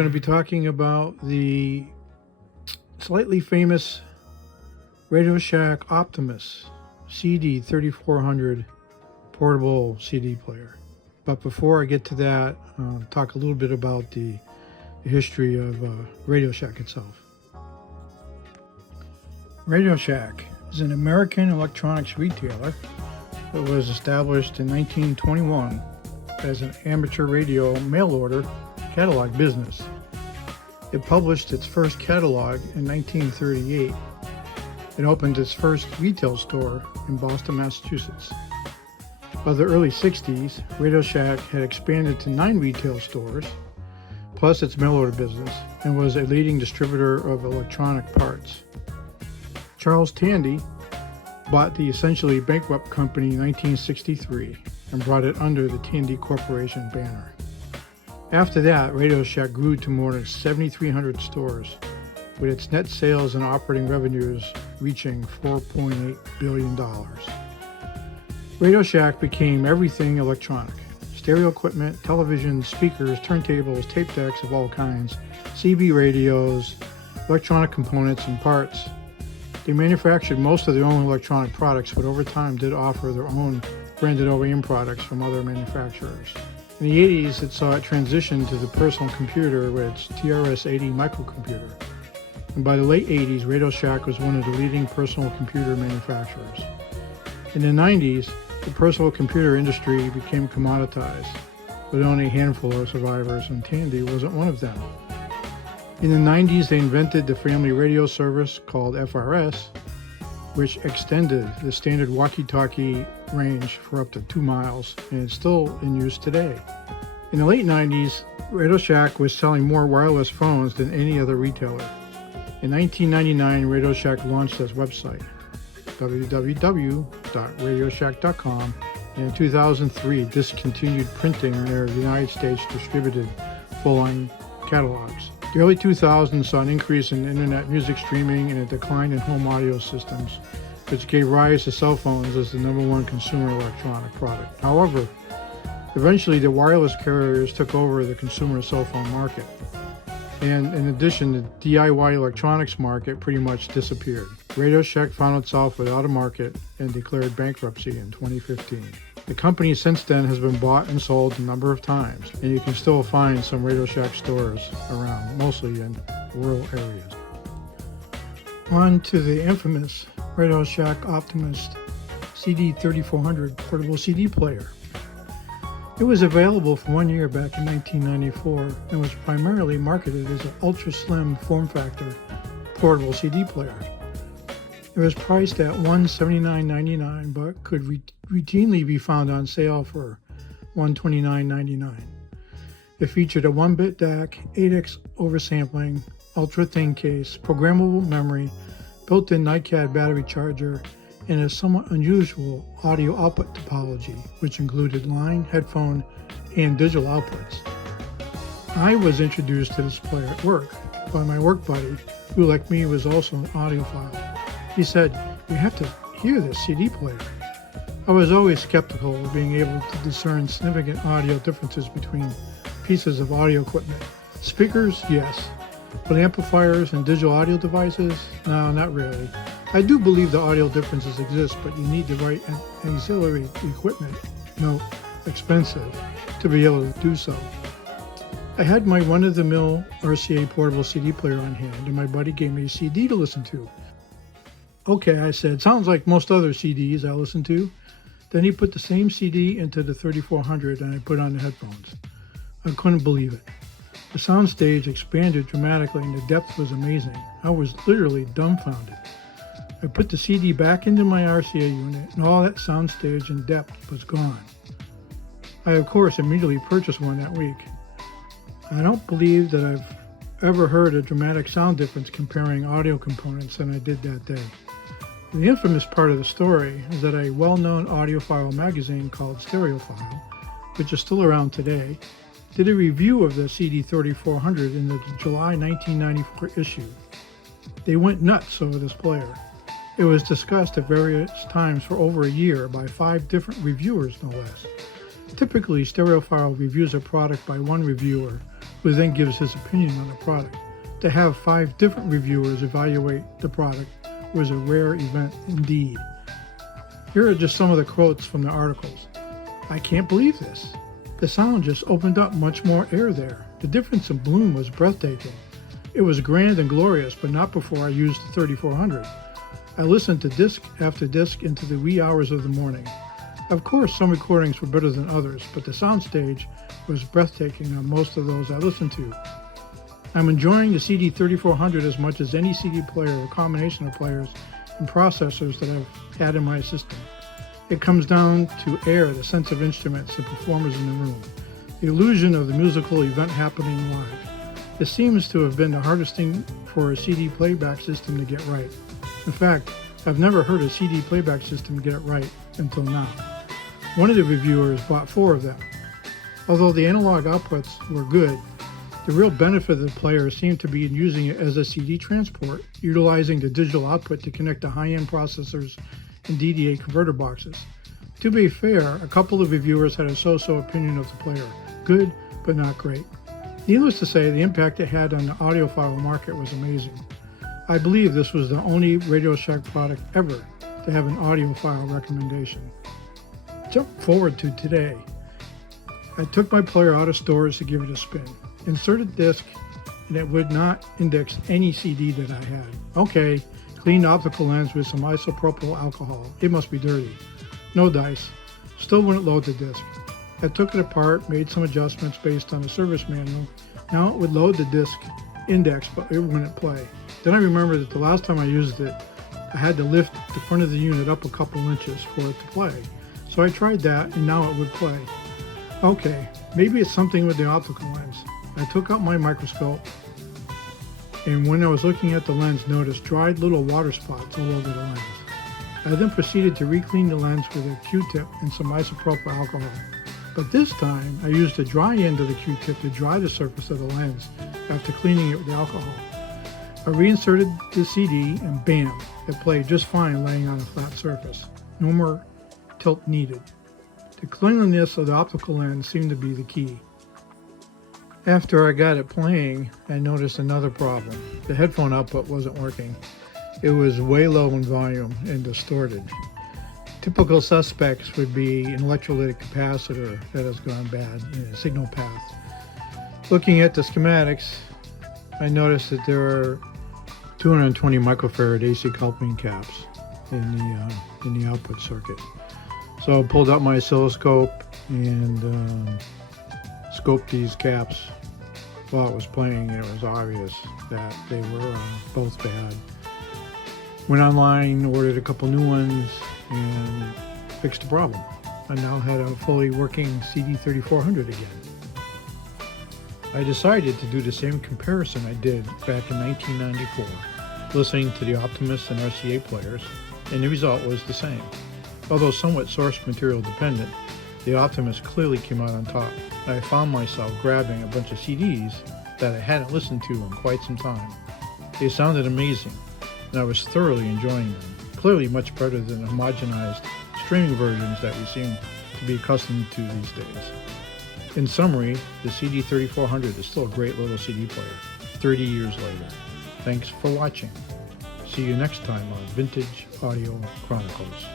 going to be talking about the slightly famous Radio Shack Optimus CD-3400 portable CD player. But before I get to that, talk a little bit about the history of Radio Shack itself. Radio Shack is an American electronics retailer that was established in 1921 as an amateur radio mail order catalog business. It published its first catalog in 1938. It opened its first retail store in Boston, Massachusetts. By the early 60s, Radio Shack had expanded to 9 retail stores, plus its mail order business, and was a leading distributor of electronic parts. Charles Tandy bought the essentially bankrupt company in 1963 and brought it under the Tandy Corporation banner. After that, Radio Shack grew to more than 7,300 stores, with its net sales and operating revenues reaching $4.8 billion. Radio Shack became everything electronic: stereo equipment, televisions, speakers, turntables, tape decks of all kinds, CB radios, electronic components and parts. They manufactured most of their own electronic products, but over time did offer their own branded OEM products from other manufacturers. In the 80s, it saw it transition to the personal computer with its TRS-80 microcomputer. And by the late 80s, Radio Shack was one of the leading personal computer manufacturers. In the 90s, the personal computer industry became commoditized, with only a handful of survivors, and Tandy wasn't one of them. In the 90s, they invented the family radio service called FRS, which extended the standard walkie-talkie range for up to 2 miles, and it's still in use today. In the late 90s, Radio Shack was selling more wireless phones than any other retailer. In 1999, Radio Shack launched its website, www.radioshack.com, and in 2003 discontinued printing their United States distributed full-line catalogs. The early 2000s saw an increase in internet music streaming and a decline in home audio systems, which gave rise to cell phones as the #1 consumer electronic product. However, eventually the wireless carriers took over the consumer cell phone market. And in addition, the DIY electronics market pretty much disappeared. Radio Shack found itself without a market and declared bankruptcy in 2015. The company since then has been bought and sold a number of times, and you can still find some Radio Shack stores around, mostly in rural areas. On to the infamous Radio Shack Optimus CD-3400 portable CD player. It was available for 1 year back in 1994 and was primarily marketed as an ultra-slim form factor portable CD player. It was priced at $179.99 but could routinely be found on sale for $129.99. It featured a 1-bit DAC, 8x oversampling, ultra-thin case, programmable memory, built-in NiCad battery charger, and a somewhat unusual audio output topology, which included line, headphone, and digital outputs. I was introduced to this player at work by my work buddy, who like me was also an audiophile. He said, "You have to hear this CD player." I was always skeptical of being able to discern significant audio differences between pieces of audio equipment. Speakers, yes, but amplifiers and digital audio devices, no, not really. I do believe the audio differences exist, but you need the right auxiliary equipment, no, expensive, to be able to do so. I had my run-of-the-mill RCA portable CD player on hand, and my buddy gave me a CD to listen to. Okay, I said, sounds like most other CDs I listen to. Then he put the same CD into the 3400 and I put on the headphones. I couldn't believe it. The soundstage expanded dramatically and the depth was amazing. I was literally dumbfounded. I put the CD back into my RCA unit and all that soundstage and depth was gone. I, of course, immediately purchased one that week. I don't believe that I've ever heard a dramatic sound difference comparing audio components than I did that day. The infamous part of the story is that a well-known audiophile magazine called Stereophile, which is still around today, did a review of the CD-3400 in the July 1994 issue. They went nuts over this player. It was discussed at various times for over a year by 5 different reviewers, no less. Typically, Stereophile reviews a product by one reviewer who then gives his opinion on the product. To have 5 different reviewers evaluate the product was a rare event indeed. Here are just some of the quotes from the articles. "I can't believe this. The sound just opened up much more air there. The difference in bloom was breathtaking. It was grand and glorious, but not before I used the 3400. I listened to disc after disc into the wee hours of the morning. Of course, some recordings were better than others, but the soundstage was breathtaking on most of those I listened to. I'm enjoying the CD-3400 as much as any CD player or combination of players and processors that I've had in my system. It comes down to air, the sense of instruments and performers in the room, the illusion of the musical event happening live. This seems to have been the hardest thing for a CD playback system to get right. In fact, I've never heard a CD playback system get it right until now." One of the reviewers bought 4 of them. Although the analog outputs were good, the real benefit of the player seemed to be in using it as a CD transport, utilizing the digital output to connect to high-end processors and DDA converter boxes. To be fair, a couple of reviewers had a so-so opinion of the player. Good, but not great. Needless to say, the impact it had on the audiophile market was amazing. I believe this was the only Radio Shack product ever to have an audiophile recommendation. Jump forward to today. I took my player out of storage to give it a spin. Inserted disc, and it would not index any CD that I had. Okay, cleaned optical lens with some isopropyl alcohol. It must be dirty. No dice. Still wouldn't load the disc. I took it apart, made some adjustments based on the service manual. Now it would load the disc index, but it wouldn't play. Then I remembered that the last time I used it, I had to lift the front of the unit up a couple inches for it to play. So I tried that, and now it would play. Okay, maybe it's something with the optical lens. I took out my microscope, and when I was looking at the lens, noticed dried little water spots all over the lens. I then proceeded to re-clean the lens with a Q-tip and some isopropyl alcohol. But this time, I used the dry end of the Q-tip to dry the surface of the lens after cleaning it with the alcohol. I reinserted the CD, and bam, it played just fine laying on a flat surface. No more tilt needed. The cleanliness of the optical lens seemed to be the key. After I got it playing, I noticed another problem. The headphone output wasn't working. It was way low in volume and distorted. Typical suspects would be an electrolytic capacitor that has gone bad in a signal path. Looking at the schematics, I noticed that there are 220 microfarad AC coupling caps in the output circuit. So I pulled out my oscilloscope and scoped these caps while it was playing. It was obvious that they were both bad. Went online, ordered a couple new ones, and fixed the problem. I now had a fully working CD-3400 again. I decided to do the same comparison I did back in 1994, listening to the Optimus and RCA players, and the result was the same. Although somewhat source material dependent, the Optimus clearly came out on top. I found myself grabbing a bunch of CDs that I hadn't listened to in quite some time. They sounded amazing, and I was thoroughly enjoying them, clearly much better than the homogenized streaming versions that we seem to be accustomed to these days. In summary, the CD-3400 is still a great little CD player, 30 years later. Thanks for watching. See you next time on Vintage Audio Chronicles.